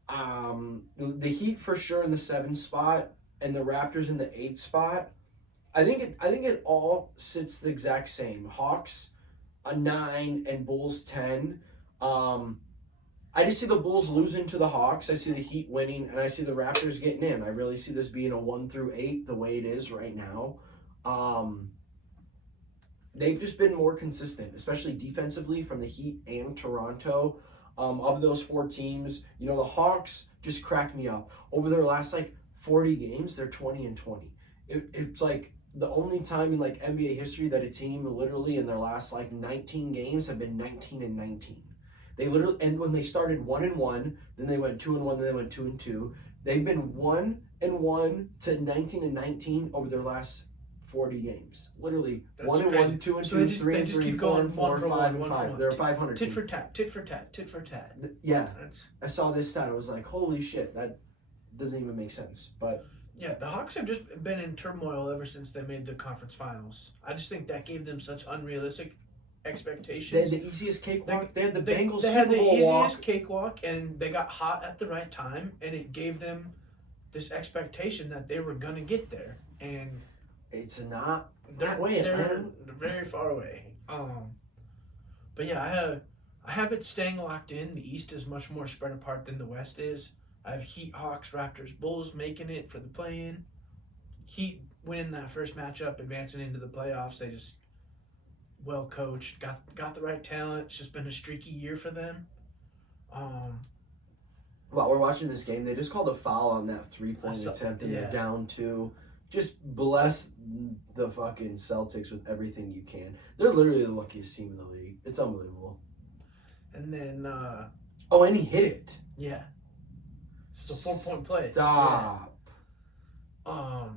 the Heat for sure in the 7 spot and the Raptors in the 8 spot. I think it all sits the exact same. Hawks a 9 and Bulls 10. I just see the Bulls losing to the Hawks. I see the Heat winning, and I see the Raptors getting in. I really see this being a 1 through 8 the way it is right now. They've just been more consistent, especially defensively from the Heat and Toronto. Of those 4 teams, the Hawks just cracked me up. Over their last 40 games, they're 20-20. It's like the only time in NBA history that a team literally in their last 19 games have been 19-19. They literally, and when they started 1-1, then they went 2-1, then they went 2-2. They've been 1-1 to 19-19 over their last 40 games. Literally, That's 1 and crazy. 1, 2 and So 2, they 3 and just 3, keep 4 going and 4, one for 5 one, and one for 5. one. They're a 500 Tit team. for tat, tit for tat, tit for tat. Yeah, That's I saw this stat. I was like, holy shit, that doesn't even make sense. But yeah. The Hawks have just been in turmoil ever since they made the conference finals. I just think that gave them such unrealistic expectations. they had the easiest cakewalk. They had the Bengals They had Super the Bowl easiest walk. cakewalk, and they got hot at the right time, and it gave them this expectation that they were gonna get there, and It's not they're that way, they're man. very far away. But yeah, I have it staying locked in. The East is much more spread apart than the West is. I have Heat, Hawks, Raptors, Bulls making it for the play-in. Heat winning that first matchup, advancing into the playoffs. They just well coached, got the right talent. It's just been a streaky year for them. While we're watching this game, they just called a foul on that 3-point I saw- attempt, and yeah. they're down 2. Just bless the fucking Celtics with everything you can. They're literally the luckiest team in the league. It's unbelievable. And then Oh, and he hit it. yeah, it's a 4-point play. Stop. Yeah.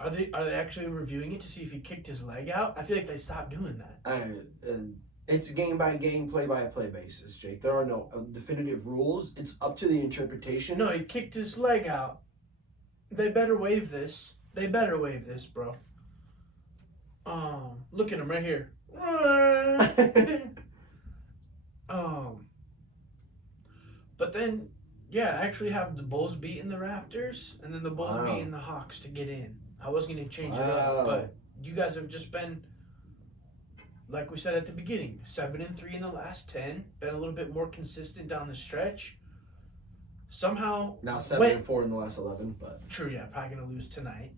Are they actually reviewing it to see if he kicked his leg out? I feel like they stopped doing that. And it's a game-by-game, play-by-play basis, Jake. There are no definitive rules. It's up to the interpretation. No, he kicked his leg out. They better waive this. They better waive this, bro. Look at him right here. But then, yeah, I actually have the Bulls beating the Raptors, and then the Bulls Wow. beating the Hawks to get in. I was going to change it Wow. up, but you guys have just been, like we said at the beginning, 7-3 in the last 10. Been a little bit more consistent down the stretch. Somehow, Now 7-4 in the last 11, but true, yeah, probably gonna lose tonight.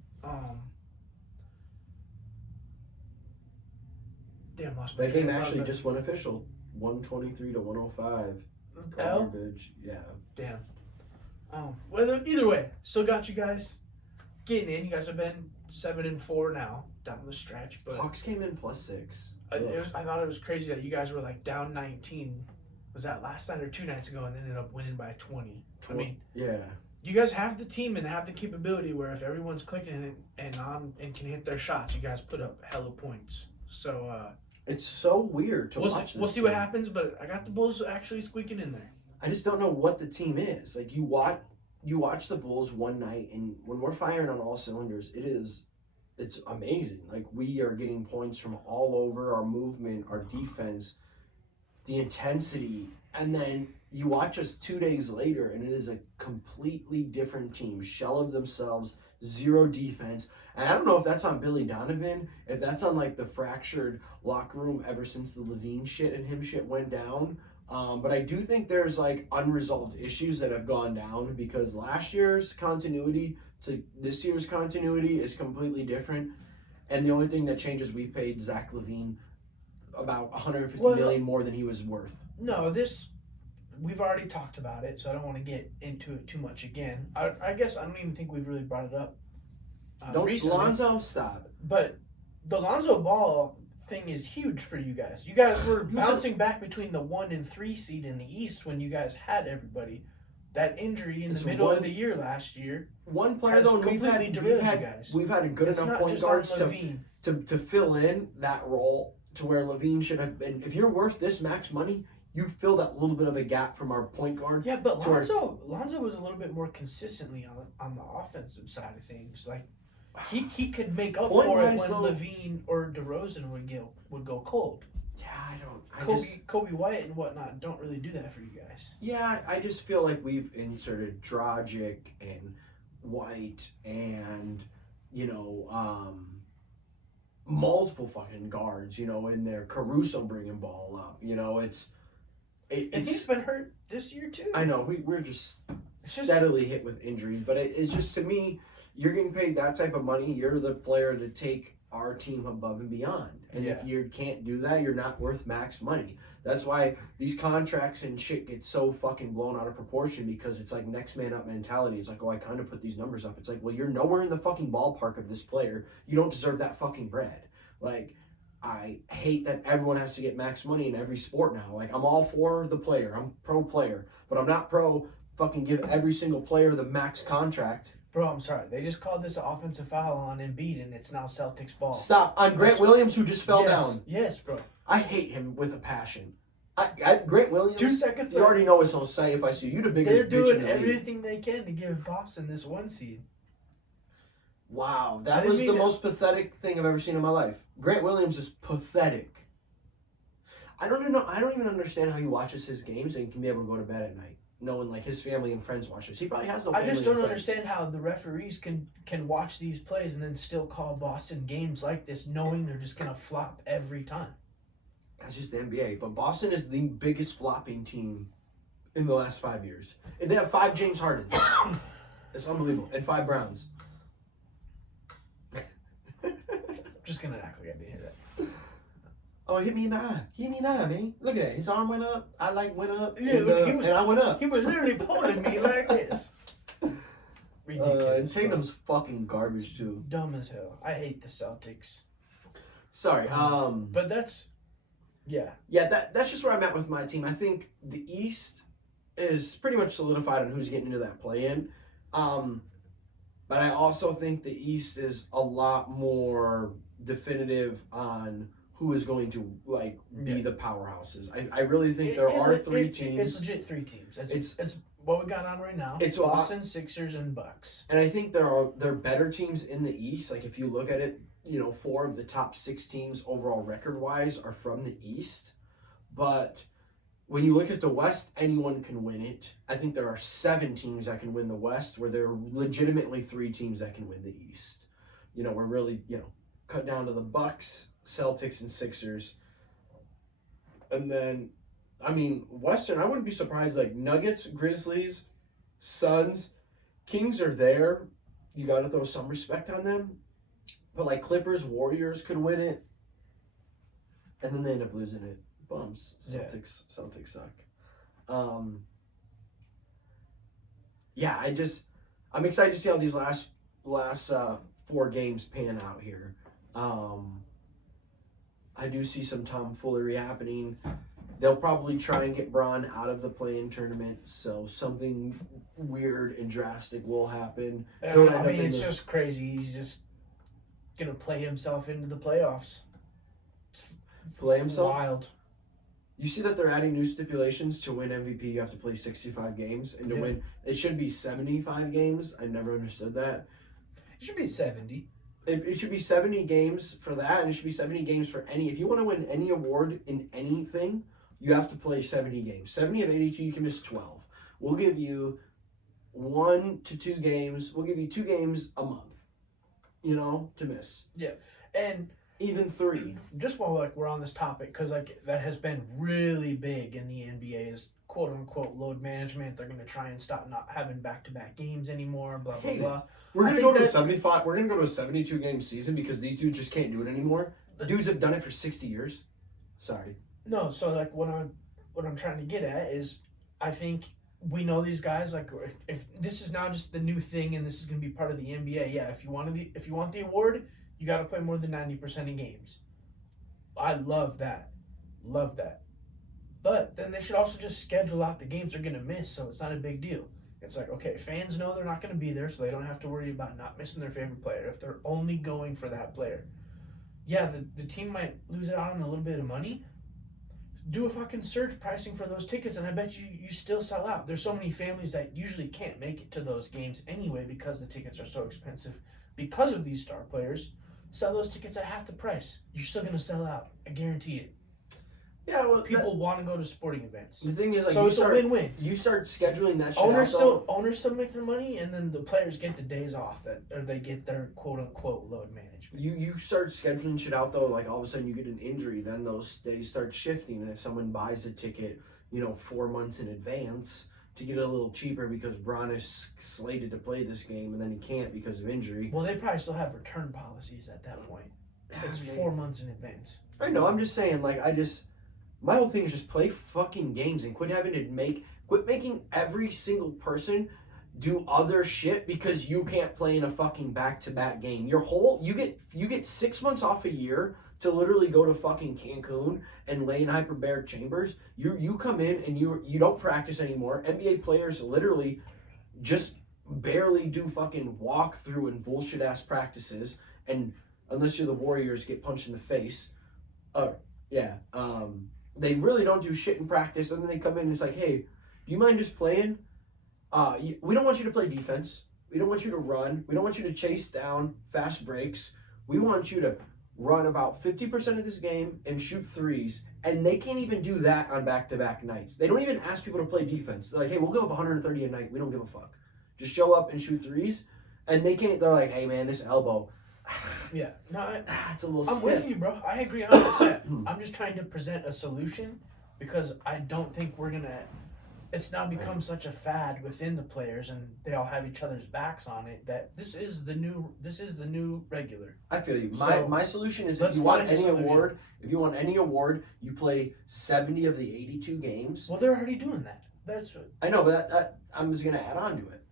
Damn, lost my that train game of thought, actually but- just went official. 123 to 105. L? Garbage. Yeah. Damn. Well, either way, still got you guys getting in. You guys have been 7-4 now down the stretch, but Hawks came in +6. I thought it was crazy that you guys were like down 19. Was that last night or 2 nights ago, and then ended up winning by 20? I mean, yeah. you guys have the team and have the capability where if everyone's clicking it and can hit their shots, you guys put up hella points. So It's so weird to watch this. we'll see what happens, but I got the Bulls actually squeaking in there. I just don't know what the team is. Like you watch the Bulls one night, and when we're firing on all cylinders, it's amazing. Like we are getting points from all over, our movement, our defense, the intensity, and then you watch us 2 days later, and it is a completely different team, shell of themselves, zero defense. And I don't know if that's on Billy Donovan, if that's on like the fractured locker room ever since the Levine shit and him shit went down. But I do think there's like unresolved issues that have gone down because last year's continuity to this year's continuity is completely different. And the only thing that changes, we paid Zach Levine about $150 million more than he was worth. No, we've already talked about it, so I don't want to get into it too much again. I guess I don't even think we've really brought it up recently. Lonzo, stop. But the Lonzo Ball thing is huge for you guys. You guys were bouncing back between the 1 and 3 seed in the East when you guys had everybody. That injury in the middle of the year last year. One player has though, completely derailed you guys. We've had a good It's enough not point just guards on Levine. to fill in that role to where Levine should have been. If you're worth this max money, you fill that little bit of a gap from our point guard. Yeah, but Lonzo was a little bit more consistently on the offensive side of things. Like he could make up for it when Levine or DeRozan would go cold. Yeah, I don't. Kobe White and whatnot don't really do that for you guys. Yeah, I just feel like we've inserted Dragic and White and multiple fucking guards, in there. Caruso bringing ball up, And he's been hurt this year too. I know we're just steadily hit with injuries, but it's just, to me, you're getting paid that type of money. You're the player to take our team above and beyond. And if you can't do that, you're not worth max money. That's why these contracts and shit get so fucking blown out of proportion, because it's like next man up mentality. It's like, oh, I kind of put these numbers up. It's like, well, you're nowhere in the fucking ballpark of this player. You don't deserve that fucking bread. Like, I hate that everyone has to get max money in every sport now. Like, I'm all for the player. I'm pro player. But I'm not pro fucking give every single player the max contract Bro, I'm sorry. They just called this an offensive foul on Embiid, and it's now Celtics ball. Stop. On Grant Williams, who just fell Yes. down. Yes, bro. I hate him with a passion. Grant Williams, 2 seconds. you already know what he'll say if I see you. You the biggest They're bitch doing in the league. everything they can to give Boston this 1 seed. Wow, I that didn't was the mean to- most pathetic thing I've ever seen in my life. Grant Williams is pathetic. I don't even understand how he watches his games and can be able to go to bed at night, knowing like his family and friends watch this. He probably has no family I just and don't friends. understand how the referees can watch these plays and then still call Boston games like this, knowing they're just gonna flop every time. That's just the NBA. But Boston is the biggest flopping team in the last 5 years. And they have 5 James Hardens. It's unbelievable. And 5 Browns. I'm just gonna act like I didn't hear that. Oh, hit me in the eye. Hit me in the eye, man. Look at that. His arm went up. I went up. Yeah, and, look, he was- and I went up. He was literally pulling me like this. And Ridiculous. bro. Tatum's fucking garbage too. Dumb as hell. I hate the Celtics. Sorry. But that's, yeah. Yeah, that's just where I'm at with my team. I think the East is pretty much solidified on who's getting into that play-in. But I also think the East is a lot more definitive on who is going to be the powerhouses. I really think there are 3 teams. It's legit 3 teams. It's what we got on right now. It's Boston, Sixers, and Bucks. And I think there are better teams in the East. Like if you look at it, 4 of the top 6 teams overall record-wise are from the East. But when you look at the West, anyone can win it. I think there are 7 teams that can win the West, where there are legitimately 3 teams that can win the East. We're really, cut down to the Bucks, Celtics, and Sixers. And then, Western, I wouldn't be surprised. Like Nuggets, Grizzlies, Suns, Kings are there. You got to throw some respect on them. But like Clippers, Warriors could win it. And then they end up losing it. Bums. Celtics suck. I'm excited to see how these last 4 games pan out here. I do see some tomfoolery happening. They'll probably try and get Braun out of the play-in tournament, so something weird and drastic will happen. It's just crazy. He's just gonna play himself into the playoffs. Play himself? Wild. You see that they're adding new stipulations to win MVP. You have to play 65 games, and to win, it should be 75 games. I never understood that. It should be 70. It should be 70 games for that, and it should be 70 games for any. If you want to win any award in anything, you have to play 70 games. 70 of 82, you can miss 12. We'll give you 1 to 2 games. We'll give you 2 games a month, to miss. Yeah, and even 3. Just while we're on this topic, because that has been really big in the NBA is quote unquote load management. They're gonna try and stop not having back-to-back games anymore. Blah blah blah. We're gonna go to 75. We're gonna go to a 72 game season because these dudes just can't do it anymore. Dudes have done it for 60 years. Sorry. No, so what I'm trying to get at is, I think we know these guys. If this is now just the new thing and this is going to be part of the NBA, yeah. If you want the award, you got to play more than 90% of games. I love that, But then they should also just schedule out the games they're going to miss, so it's not a big deal. It's okay, fans know they're not going to be there, so they don't have to worry about not missing their favorite player if they're only going for that player. Yeah, the team might lose out on a little bit of money. Do a fucking surge pricing for those tickets, and I bet you still sell out. There's so many families that usually can't make it to those games anyway because the tickets are so expensive. Because of these star players, sell those tickets at half the price. You're still going to sell out. I guarantee it. Yeah, well, People want to go to sporting events. The thing is, so it's a win-win. You start scheduling that shit Owners out, still make their money, and then the players get the days off or they get their quote-unquote load management. You start scheduling shit out, though, like all of a sudden you get an injury, then those days start shifting, and if someone buys a ticket, 4 months in advance to get it a little cheaper because Braun is slated to play this game, and then he can't because of injury. Well, they probably still have return policies at that point. It's 4 months in advance. I know, I'm just saying, my whole thing is just play fucking games and quit making every single person do other shit because you can't play in a fucking back-to-back game. You get 6 months off a year to literally go to fucking Cancun and lay in hyperbaric chambers. You come in and you don't practice anymore. NBA players literally just barely do fucking walkthrough and bullshit ass practices, and unless you're the Warriors, get punched in the face. They really don't do shit in practice, and then they come in and it's like, hey, do you mind just playing? We don't want you to play defense. We don't want you to run. We don't want you to chase down fast breaks. We want you to run about 50% of this game and shoot threes, and they can't even do that on back-to-back nights. They don't even ask people to play defense. They're like, hey, we'll give up 130 a night. We don't give a fuck. Just show up and shoot threes, and they can't. They're like, hey, man, this elbow. Yeah, no, it's a little I'm stiff. with you, bro. I agree 100%. I'm just trying to present a solution because I don't think we're gonna. It's now become such a fad within the players, and they all have each other's backs on it. That this is the new regular. I feel you. So, My solution is let's if you want find a any solution. award, you play 70 of the 82 games. Well, they're already doing that. That's what. I know, but that I'm just gonna add on to it.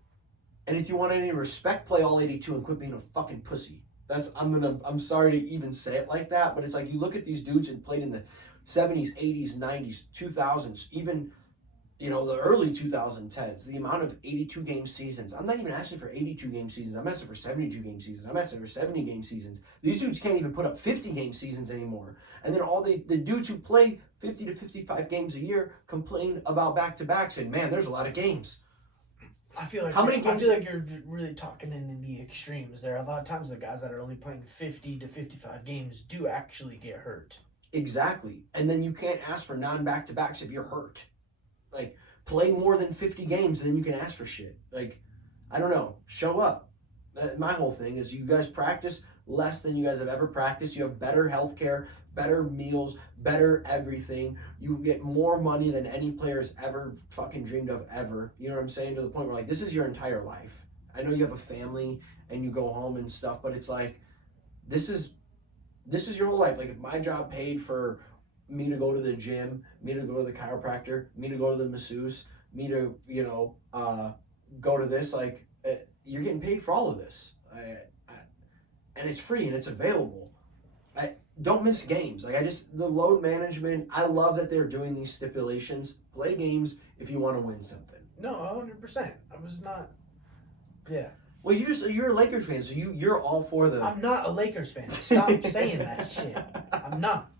And if you want any respect, play all 82 and quit being a fucking pussy. I'm sorry to even say it like that, but it's like you look at these dudes that played in the 70s, 80s, 90s, 2000s, even the early 2010s, the amount of 82 game seasons. I'm not even asking for 82 game seasons. I'm asking for 72 game seasons. I'm asking for 70 game seasons. These dudes can't even put up 50 game seasons anymore. And then all the dudes who play 50 to 55 games a year complain about back-to-backs, and man, there's a lot of games. I feel like I feel like you're really talking in the extremes there. A lot of times the guys that are only playing 50 to 55 games do actually get hurt. Exactly. And then you can't ask for non-back-to-backs if you're hurt. Like, play more than 50 games, then you can ask for shit. Like, I don't know. Show up. My whole thing is you guys practice less than you guys have ever practiced. You have better healthcare, better meals, better everything. You get more money than any player's ever fucking dreamed of ever. You know what I'm saying? To the point where, like, this is your entire life. I know you have a family and you go home and stuff, but it's like, this is your whole life. Like, if my job paid for me to go to the gym, me to go to the chiropractor, me to go to the masseuse, me to, go to this, like, you're getting paid for all of this. And it's free and it's available. Don't miss games. Like, the load management, I love that they're doing these stipulations. Play games if you want to win something. No, 100%. I was not. Yeah. Well, you're a Lakers fan, so you're all for the. I'm not a Lakers fan. Stop saying that shit. I'm not.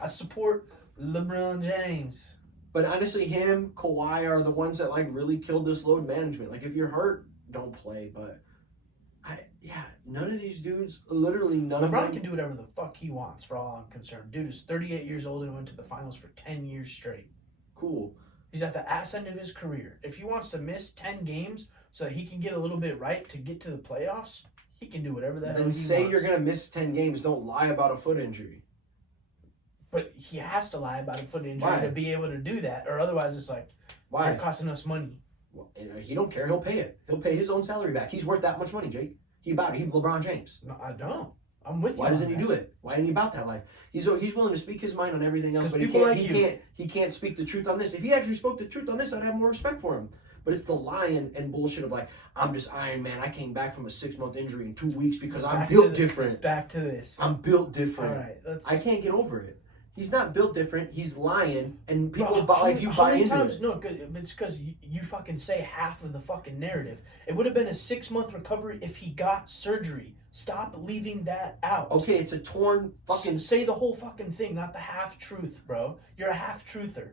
I support LeBron James. But honestly, him, Kawhi are the ones that like really killed this load management. Like, if you're hurt, don't play. But none of these dudes, literally none of them. LeBron can do whatever the fuck he wants, for all I'm concerned. Dude is 38 years old and went to the finals for 10 years straight. Cool. He's at the ass end of his career. If he wants to miss 10 games so that he can get a little bit right to get to the playoffs, he can do whatever the hell he wants. Then say you're gonna miss 10 games. Don't lie about a foot injury. But he has to lie about a foot injury to be able to do that, or otherwise it's like, why? You're costing us money. Well, he don't care. He'll pay it. He'll pay his own salary back. He's worth that much money, Jake. He's LeBron James. No, I don't. I'm with you. Why doesn't he do it? Why isn't he about that life? He's willing to speak his mind on everything else, but he can't speak the truth on this. If he actually spoke the truth on this, I'd have more respect for him. But it's the lying and bullshit of like, I'm just Iron Man. I came back from a 6-month injury in 2 weeks because I'm built different. Back to this. I'm built different. All right, I can't get over it. He's not built different. He's lying, and people buy into it. No, good. It's because you fucking say half of the fucking narrative. It would have been a 6-month recovery if he got surgery. Stop leaving that out. Okay, it's a torn fucking. Say the whole fucking thing, not the half truth, bro. You're a half truther.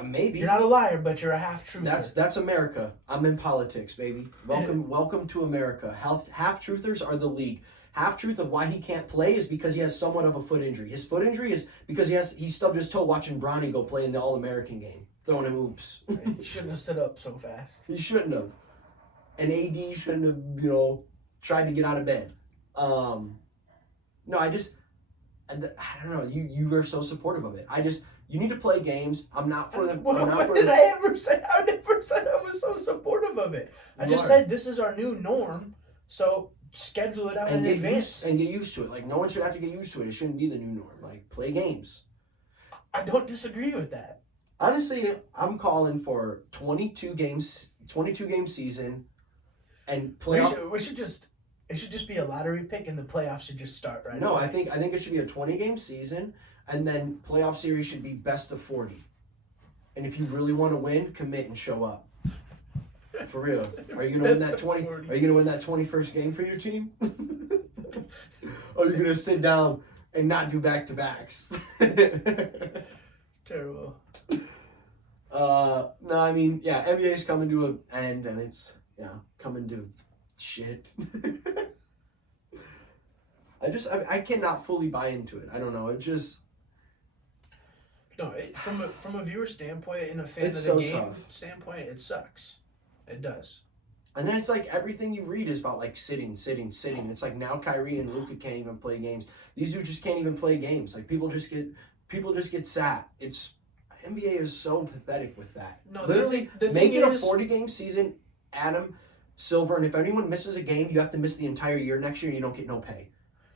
Maybe you're not a liar, but you're a half truther. That's America. I'm in politics, baby. Welcome to America. Half truthers are the league. Half truth of why he can't play is because he has somewhat of a foot injury. His foot injury is because he stubbed his toe watching Bronny go play in the All-American game, throwing him oops. He shouldn't have stood up so fast. He shouldn't have. And AD shouldn't have, tried to get out of bed. No, I don't know. You were so supportive of it. You need to play games. I'm not for the. What did I ever say? I never said I was so supportive of it. I just said this is our new norm. So schedule it out in advance and get used to it. Like, no one should have to get used to it. It shouldn't be the new norm. Like, play games. I don't disagree with that. Honestly, I'm calling for 22 game season and playoff. It should just be a lottery pick, and the playoffs should just start right No, away. I think it should be a 20-game season, and then playoff series should be best of 40. And if you really want to win, commit and show up. For real. Are you gonna win that 40. Are you gonna win that 21st game for your team? Or you're gonna sit down and not do back-to-backs? Terrible. No, I mean, yeah, NBA is coming to an end, and it's coming to shit. I cannot fully buy into it. I don't know. It just No, from a viewer standpoint and a fan It's of the so game tough. standpoint, it sucks. It does. And then it's like everything you read is about like sitting. It's like now Kyrie and Luka can't even play games. These dudes just can't even play games. Like people just get sat. It's NBA is so pathetic with that. No, Literally the thing make it a is- 40-game season, Adam Silver, and if anyone misses a game, you have to miss the entire year next year. You don't get no pay.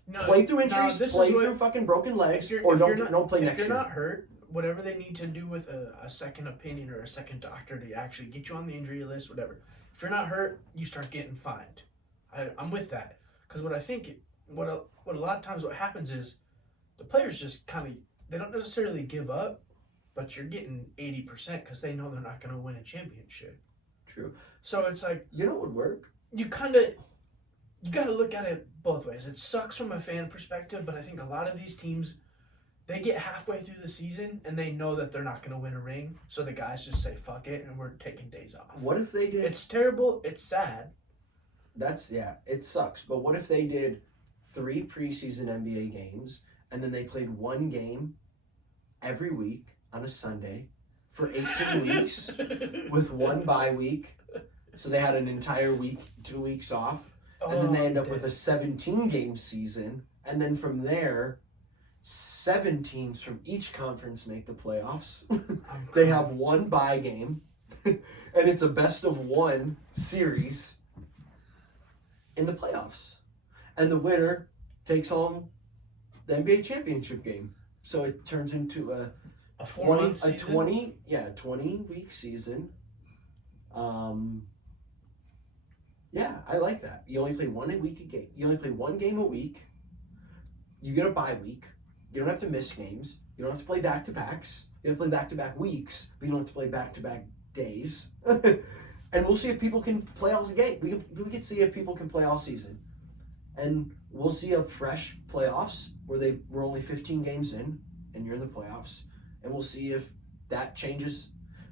No, Play through injuries, this play is what- through fucking broken legs, if or you're don't play if next you're year. not hurt, whatever they need to do with a second opinion or a second doctor to actually get you on the injury list, whatever. If you're not hurt, you start getting fined. I'm with that, because what I think, what a lot of times what happens is, the players just kind of, they don't necessarily give up, but you're getting 80% because they know they're not going to win a championship. True. So it's like, You know what would work? you got to look at it both ways. It sucks from a fan perspective, but I think a lot of these teams, they get halfway through the season and they know that they're not going to win a ring, so the guys just say fuck it and we're taking days off. What if they did? It's terrible. It's sad. It sucks. But what if they did 3 preseason NBA games and then they played 1 game every week on a Sunday for 18 weeks with 1 bye week? So they had an entire week, 2 weeks off. And then they end up with a 17-game season. And then from there, 7 teams from each conference make the playoffs. They have 1 bye game. And it's a best-of-1 series in the playoffs. And the winner takes home the NBA championship game. So it turns into a 4-month season. 20-week season. Yeah, I like that. You only play 1 week a game. You only play 1 game a week. You get a bye week. You don't have to miss games. You don't have to play back-to-backs. You have to play back-to-back weeks, but you don't have to play back-to-back days. And we'll see if people can play all the game. We can see if people can play all season. And we'll see a fresh playoffs where we're only 15 games in and you're in the playoffs. And we'll see if that changes,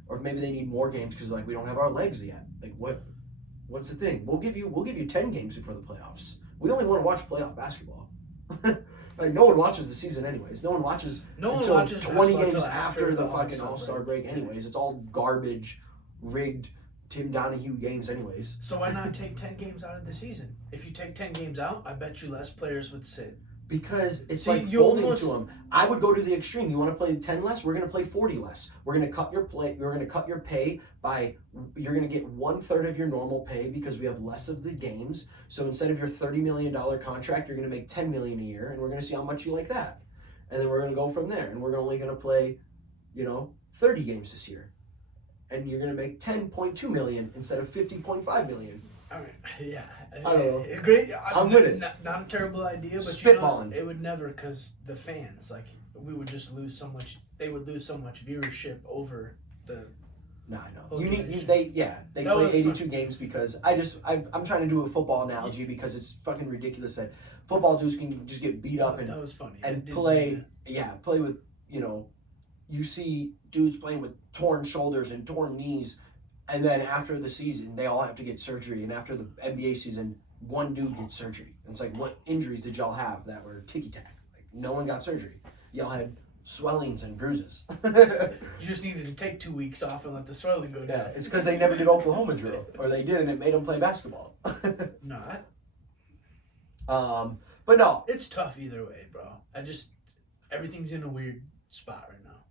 or if maybe they need more games because like we don't have our legs yet. Like what's the thing? We'll give you 10 games before the playoffs. We only want to watch playoff basketball. Like no one watches the season anyways. No one watches until 20 games after the fucking All-Star break anyways. It's all garbage, rigged Tim Donahue games anyways. So why not take 10 games out of the season? If you take 10 games out, I bet you less players would sit. Because it's See, like you folding almost- to them. I would go to the extreme. You want to play 10 less? We're going to play 40 less. We're going to cut your pay by, you're going to get 1/3 of your normal pay because we have less of the games. So instead of your $30 million contract, you're going to make $10 million a year, and we're going to see how much you like that. And then we're going to go from there. And we're only going to play, 30 games this year. And you're going to make $10.2 million instead of $50.5 million. I mean, yeah. I don't know. It's great. I'm with it. Not a terrible idea, but Spitballing. it would never, because the fans, like, we would just lose so much. They would lose so much viewership over the. No, I know. Okay. They That play was 82 games because I'm trying to do a football analogy because it's fucking ridiculous that football dudes can just get beat up That was funny. and I did play do that. play with you see dudes playing with torn shoulders and torn knees, and then after the season they all have to get surgery, and after the NBA season one dude gets surgery. And it's like, what injuries did y'all have that were ticky-tack? Like no one got surgery. Y'all had swellings and bruises. You just needed to take 2 weeks off and let the swelling go down. Yeah, it's because they never did Oklahoma drill, or they did and it made them play basketball. Not. But no, It's tough either way, bro. Everything's in a weird spot right now.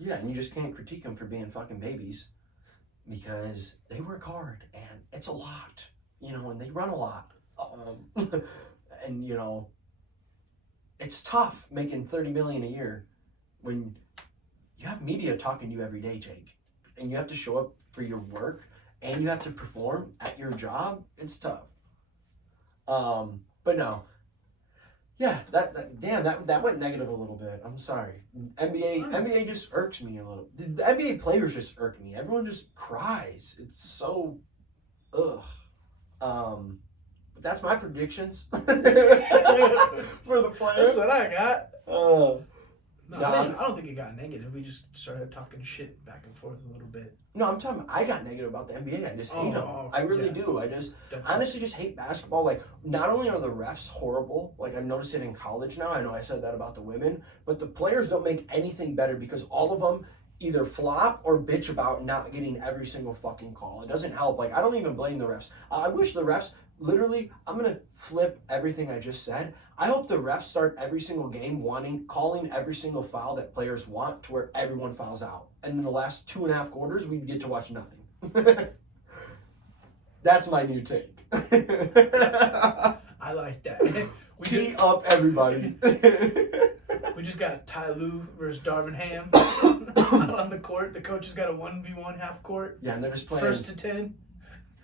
yeah, and you just can't critique them for being fucking babies because they work hard and it's a lot, and they run a lot, and it's tough making $30 million a year when you have media talking to you every day, Jake, and you have to show up for your work and you have to perform at your job. It's tough. But no. Yeah, that went negative a little bit. I'm sorry. NBA just irks me a little. The NBA players just irk me. Everyone just cries. It's so ugh. But that's my predictions for the players. That's what I got. No, I don't think it got negative. We just started talking shit back and forth a little bit. No, I'm talking. I got negative about the NBA. I just hate them. I really do. I just Definitely. honestly just hate basketball. Like, not only are the refs horrible, like I've noticed it in college now. I know I said that about the women, but the players don't make anything better because all of them either flop or bitch about not getting every single fucking call. It doesn't help. Like, I don't even blame the refs. I wish the refs. Literally, I'm gonna flip everything I just said. I hope the refs start every single game calling every single foul that players want to where everyone fouls out. And in the last 2.5 quarters, we'd get to watch nothing. That's my new take. I like that. Tee up everybody. We just got Ty Lue versus Darvin Ham on the court. The coach has got a 1v1 half court. Yeah, and they're just playing 1st to 10.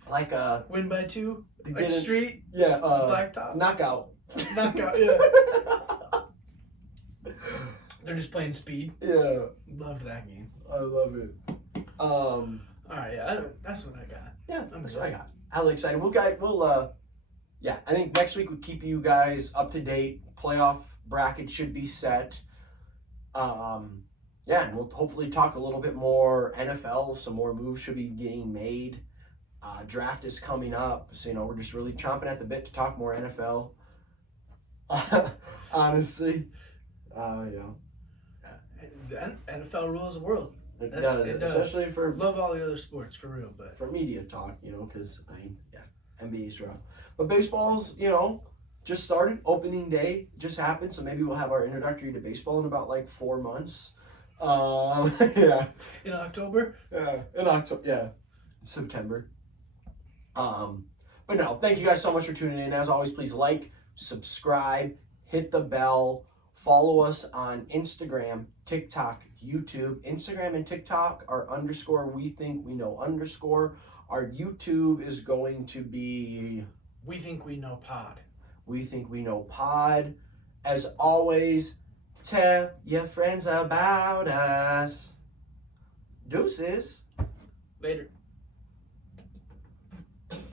like Win by 2. Like street. Yeah. Blacktop. Knockout. Knockout. Yeah. They're just playing speed. Yeah. Loved that game. I love it. All right. Yeah. That's what I got. Yeah, that's what I got. Hell excited. Yeah, I think next week we'll keep you guys up to date. Playoff bracket should be set. Yeah, and we'll hopefully talk a little bit more NFL. Some more moves should be getting made. Draft is coming up, so we're just really chomping at the bit to talk more NFL. Honestly, The NFL rules the world. It does, especially for love all the other sports for real, but for media talk, because NBA's rough, but baseball's just started. Opening day just happened, so maybe we'll have our introductory to baseball in about like 4 months. Yeah, in October. Yeah, in October. Yeah, September. But no, thank you guys so much for tuning in. As always, please like, subscribe, hit the bell, follow us on Instagram, TikTok, YouTube. Instagram and TikTok are _we think we know _ Our YouTube is going to be We Think We Know Pod. We Think We Know Pod. As always, tell your friends about us. Deuces. Later.